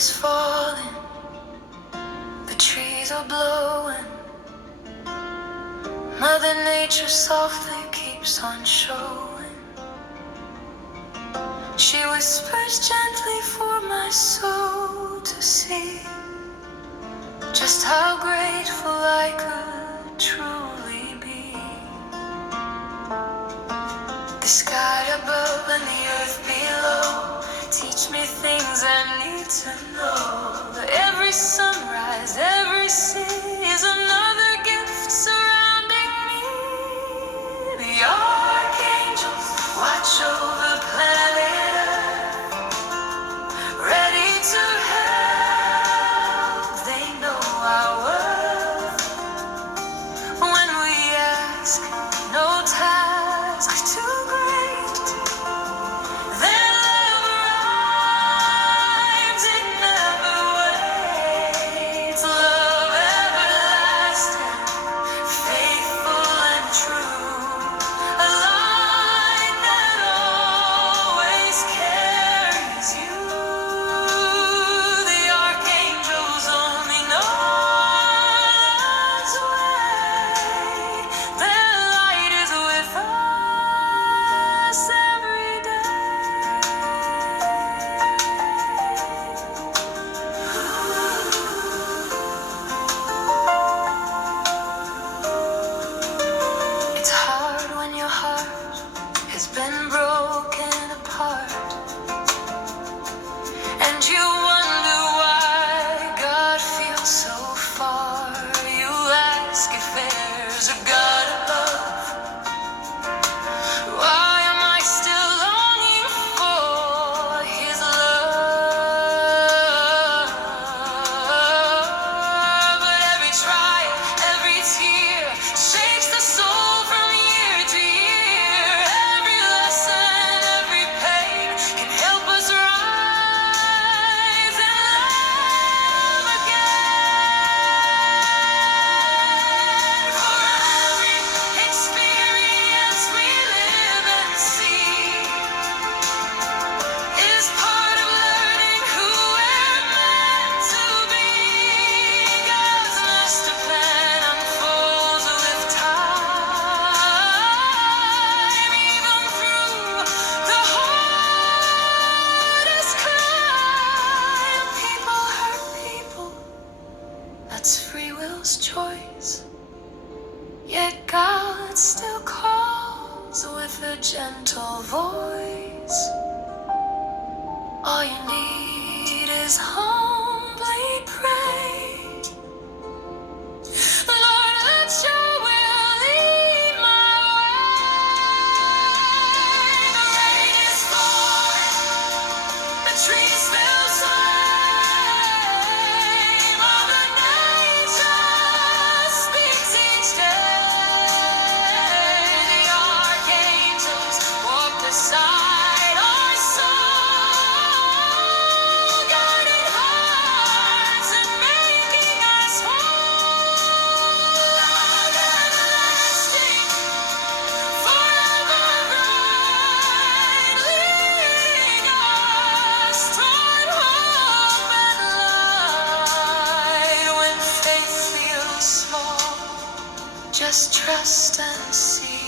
is falling, the trees are blowing. Mother Nature softly keeps on showing. She whispers gently for my soul to see just how grateful I could truly be. The sky above and the earth below teach me things I need to know. Every sunrise, every sea is another gift surrounding me. The archangels watch over planet Earth, ready to help. They know our worth. When we ask, no task too great. Their love arrives, it never waits. Love everlasting, faithful and true. A light that always carries you. The archangels only know God's way. Their light is with us every day. It's hard when your heart has been broken apart, and you wonder why God feels so far. You ask if there's a God above. Why am I still longing for His love? But every trial, every tear shakes the soul from year to year. Every lesson, every pain can help us rise and love again. For every experience we live and see is part of learning who we're meant to be. God's master plan unfolds with time, even through the hardest cry. People hurt people, that's free will's choice. Yet God still calls with a gentle voice. All you need is humbly pray. Lord, let your will lead my way. The rain is falling, the trees still sway. Mother Nature speaks each day. The archangels walk beside our soul, guarding hearts and making us whole. Love everlasting, forever bright, leading us toward hope and light. When faith feels small, just trust and see.